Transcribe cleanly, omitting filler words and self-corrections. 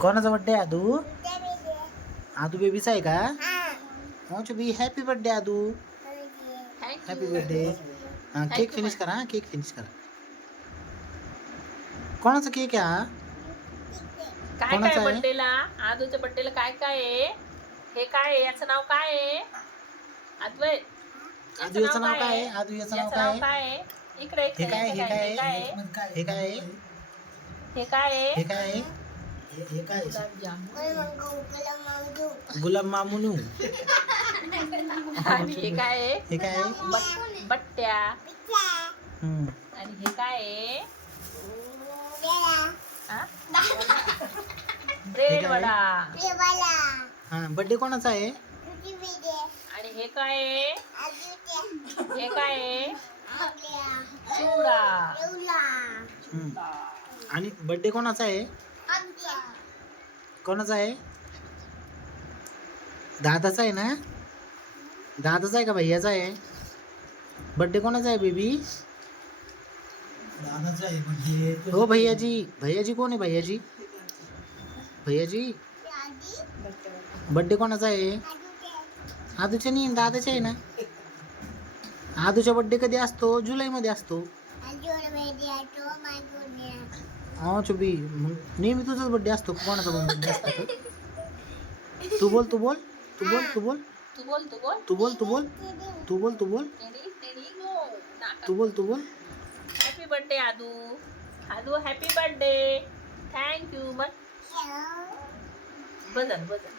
कोणाचा बर्थडे आदू? आदू बेबीचा आहे का? हो chubby happy birthday Adu. Happy birthday. Cake finish करा. केक फिनिश करा. कोणाचा केक आहे हा? काय काय बर्थडेला? आदूच्या बर्थडेला काय काय आहे? हे काय आहे? याचं नाव काय आहे? अद्वैत, आदू याचं नाव काय आहे? आदू याचं नाव काय आहे? इकडे हे काय? हे काय? हे काय? हे काय? हे काय? हे काय? हे काय? गुलाब मामुनू. आणि हे काय? हे काय? बट्ट्या. आणि हे काय? ब्रेड वडा. हा बर्थडे कोणाचा आहे? आणि हे काय? हे काय? चिवडा. आणि बर्थडे कोणाचा आहे? कोणाचा आहे? दादाचा आहे ना? दादाचा आहे का भैयाचा आहे? बर्थडे कोणाचा आहे बेबी? दादाचा आहे म्हणजे हो भैयाजी. भैयाजी कोण आहे भैयाजी? भैयाजी बर्थडे कोणाचा आहे? आदूच्या नाही दादाचा आहे ना? आदूचा बर्थडे कधी असतो? जुलैमध्ये असतो. हा चुबी मग नेहमी तुझाच बर्थडे असतो. कोणाचा बर्थडे असतो? तू बोल तू बोल तू बोल तू बोल तू बोल तू बोल तू बोल तू बोल तू बोल तू बोल तू बोल तू बोल. Happy birthday Adu. Adu happy birthday. Thank you. बजन बजन.